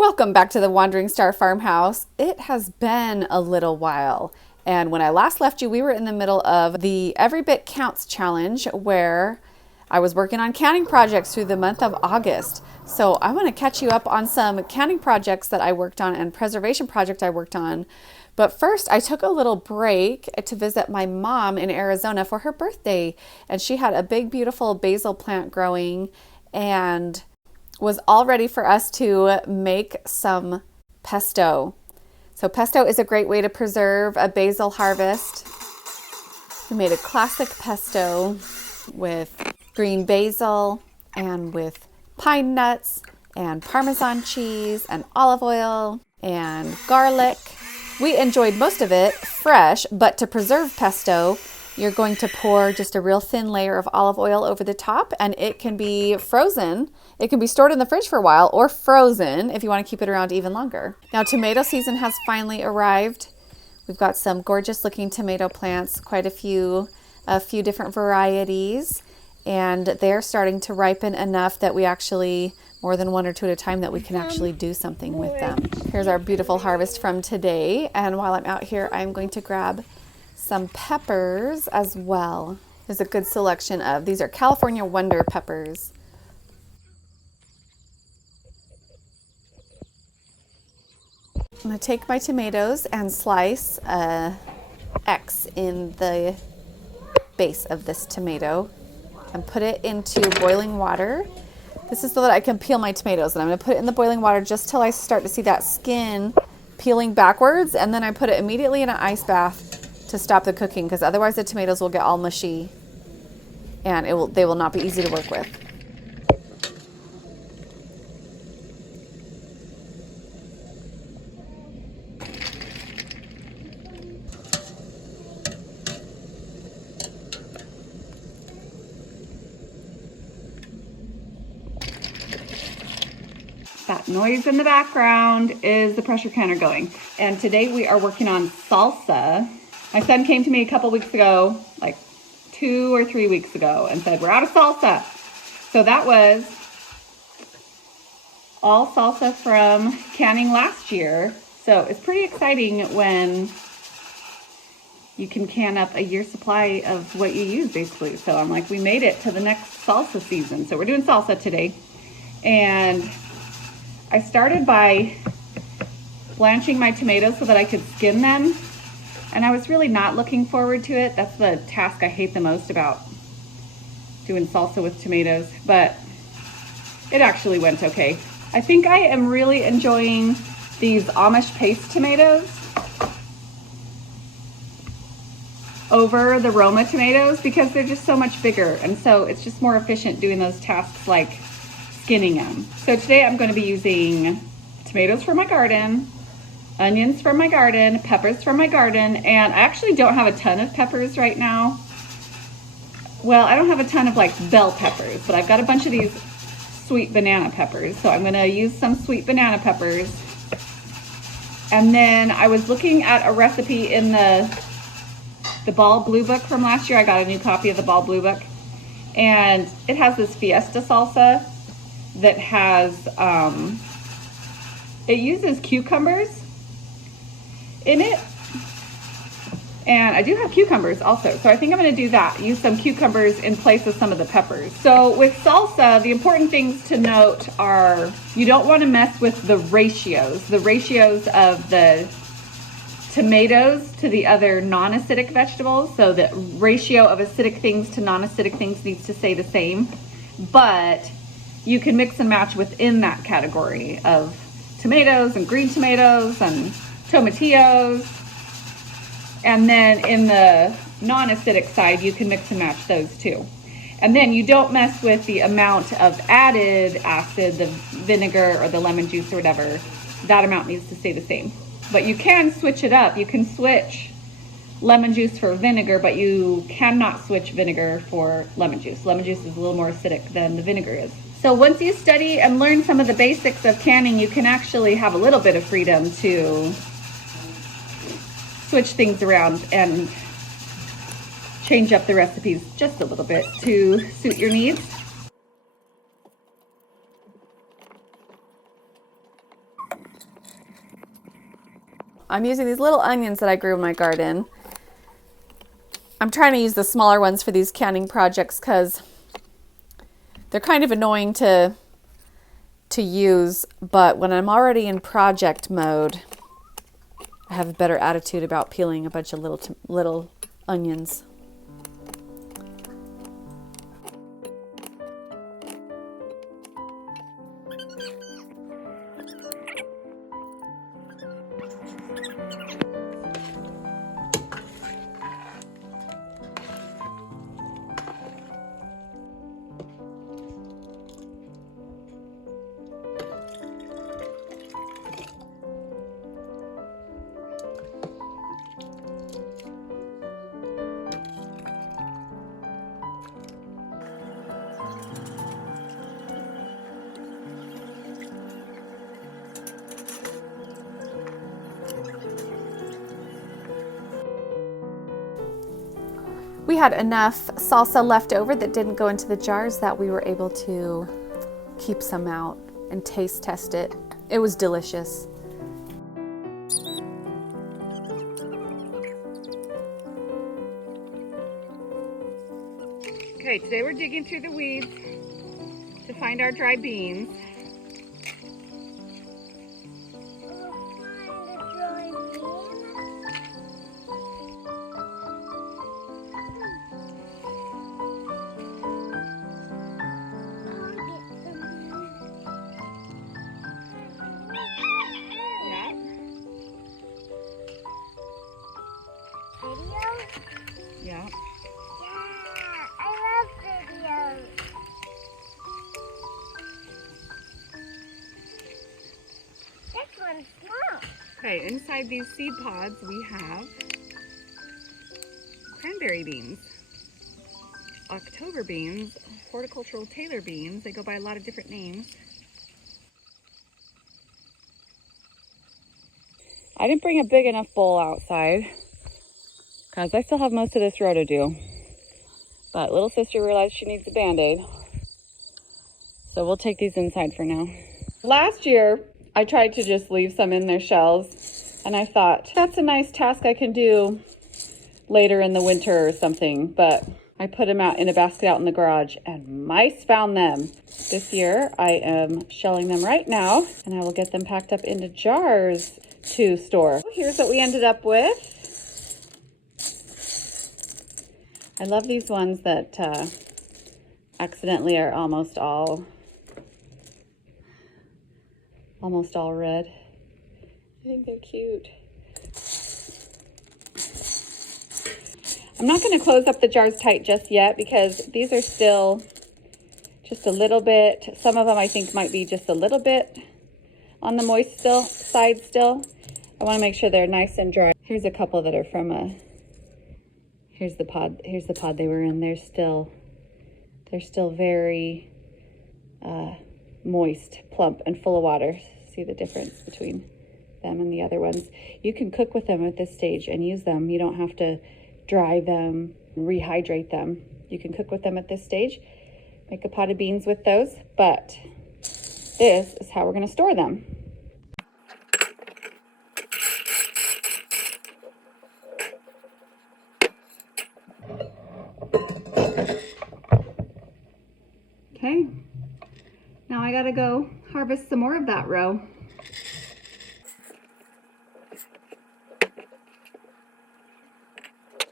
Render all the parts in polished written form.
Welcome back to the Wandering Star Farmhouse. It has been a little while, and when I last left you, we were in the middle of the Every Bit Counts challenge where I was working on canning projects through the month of August. So I want to catch you up on some canning projects that I worked on and preservation project I worked on. But first, I took a little break to visit my mom in Arizona for her birthday, and she had a big, beautiful basil plant growing and was all ready for us to make some pesto. So pesto is a great way to preserve a basil harvest. We made a classic pesto with green basil and with pine nuts and Parmesan cheese and olive oil and garlic. We enjoyed most of it fresh, but to preserve pesto, you're going to pour just a real thin layer of olive oil over the top, and it can be frozen. It can be stored in the fridge for a while or frozen if you want to keep it around even longer. Now, tomato season has finally arrived. We've got some gorgeous looking tomato plants, quite a few different varieties, and they're starting to ripen enough that we actually, more than one or two at a time, that we can actually do something with them. Here's our beautiful harvest from today, and while I'm out here, I'm going to grab some peppers as well. There's a good selection of, these are California Wonder peppers. I'm going to take my tomatoes and slice a X in the base of this tomato and put it into boiling water. This is so that I can peel my tomatoes, and I'm going to put it in the boiling water just till I start to see that skin peeling backwards, and then I put it immediately in an ice bath to stop the cooking, because otherwise the tomatoes will get all mushy and they will not be easy to work with. That noise in the background is the pressure canner going. And today we are working on salsa. My son came to me a couple weeks ago, like 2 or 3 weeks ago, and said, we're out of salsa. So that was all salsa from canning last year. So it's pretty exciting when you can can up a year's supply of what you use, basically. So I'm like, we made it to the next salsa season. So we're doing salsa today. And I started by blanching my tomatoes so that I could skin them. And I was really not looking forward to it. That's the task I hate the most about doing salsa with tomatoes, but it actually went okay. I think I am really enjoying these Amish paste tomatoes over the Roma tomatoes because they're just so much bigger. And so it's just more efficient doing those tasks like skinning them. So today I'm going to be using tomatoes from my garden, onions from my garden, peppers from my garden, and I actually don't have a ton of peppers right now. Well, I don't have a ton of like bell peppers, but I've got a bunch of these sweet banana peppers. So I'm gonna use some sweet banana peppers. And then I was looking at a recipe in the Ball Blue Book from last year. I got a new copy of the Ball Blue Book, and it has this fiesta salsa that has, it uses cucumbers in it, and I do have cucumbers also, so I think I'm going to do that, use some cucumbers in place of some of the peppers. So with salsa, the important things to note are you don't want to mess with the ratios of the tomatoes to the other non-acidic vegetables. So the ratio of acidic things to non-acidic things needs to stay the same, but you can mix and match within that category of tomatoes and green tomatoes and tomatillos. And then in the non-acidic side, you can mix and match those too. And then you don't mess with the amount of added acid, the vinegar or the lemon juice or whatever. That amount needs to stay the same. But you can switch it up. You can switch lemon juice for vinegar, but you cannot switch vinegar for lemon juice. Lemon juice is a little more acidic than the vinegar is. So once you study and learn some of the basics of canning, you can actually have a little bit of freedom to switch things around and change up the recipes just a little bit to suit your needs. I'm using these little onions that I grew in my garden. I'm trying to use the smaller ones for these canning projects because they're kind of annoying to use, but when I'm already in project mode, I have a better attitude about peeling a bunch of little onions. We had enough salsa left over that didn't go into the jars that we were able to keep some out and taste test it. It was delicious. Okay, today we're digging through the weeds to find our dry beans. Yeah. Yeah, I love videos. This one's small. Okay, inside these seed pods we have cranberry beans, October beans, horticultural Taylor beans. They go by a lot of different names. I didn't bring a big enough bowl outside because I still have most of this row to do. But little sister realized she needs a Band-Aid. So we'll take these inside for now. Last year, I tried to just leave some in their shells, and I thought, that's a nice task I can do later in the winter or something, but I put them out in a basket out in the garage, and mice found them. This year, I am shelling them right now, and I will get them packed up into jars to store. Here's what we ended up with. I love these ones that accidentally are almost all red. I think they're cute. I'm not going to close up the jars tight just yet because these are still just a little bit. Some of them I think might be just a little bit on the moist side still. I want to make sure they're nice and dry. Here's a couple that are from here's the pod they were in. They're still very moist, plump, and full of water. See the difference between them and the other ones. You can cook with them at this stage and use them. You don't have to dry them, rehydrate them. You can cook with them at this stage. Make a pot of beans with those, but this is how we're going to store them. Okay, now I gotta go harvest some more of that row.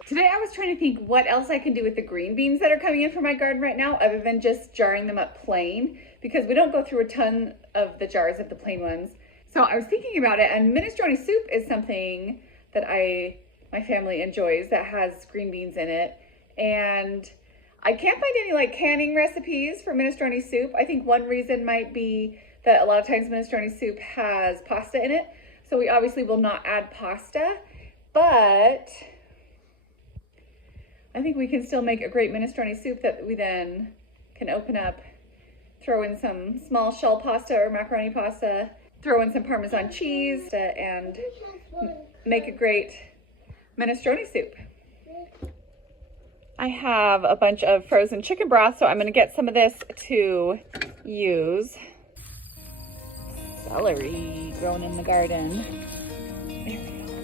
Today I was trying to think what else I can do with the green beans that are coming in from my garden right now other than just jarring them up plain, because we don't go through a ton of the jars of the plain ones. So I was thinking about it, and minestrone soup is something that my family enjoys that has green beans in it. And I can't find any like canning recipes for minestrone soup. I think one reason might be that a lot of times minestrone soup has pasta in it. So we obviously will not add pasta, but I think we can still make a great minestrone soup that we then can open up, throw in some small shell pasta or macaroni pasta, throw in some Parmesan cheese, and make a great minestrone soup. I have a bunch of frozen chicken broth, so I'm gonna get some of this to use. Celery grown in the garden. There we go.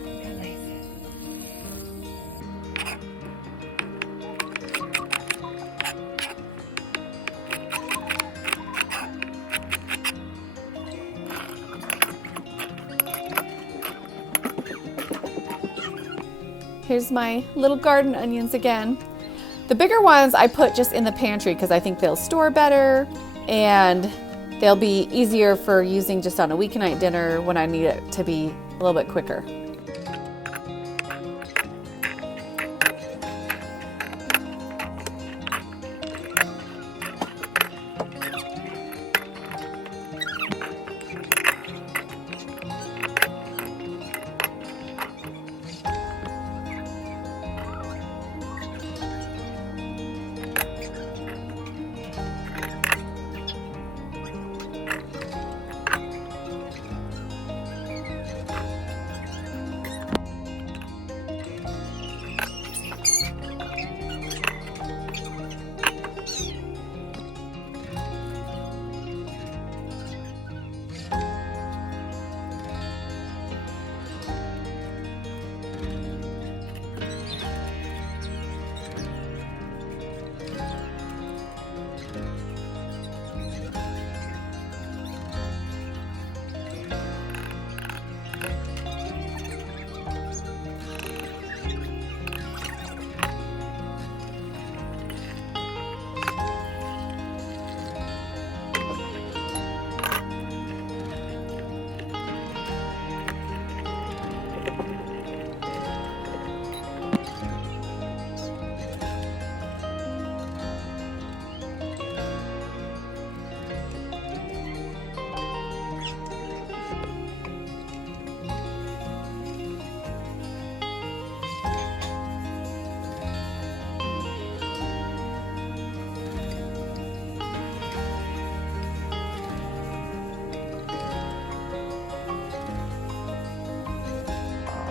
Here's my little garden onions again. The bigger ones I put just in the pantry because I think they'll store better and they'll be easier for using just on a weeknight dinner when I need it to be a little bit quicker.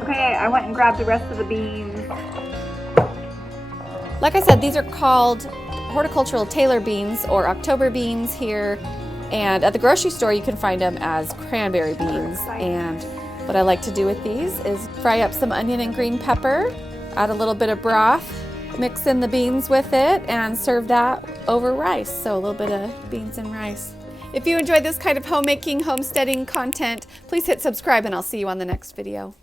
Okay, I went and grabbed the rest of the beans. Like I said, these are called horticultural tailor beans or October beans here. And at the grocery store, you can find them as cranberry beans. And what I like to do with these is fry up some onion and green pepper, add a little bit of broth, mix in the beans with it, and serve that over rice. So a little bit of beans and rice. If you enjoyed this kind of homemaking, homesteading content, please hit subscribe and I'll see you on the next video.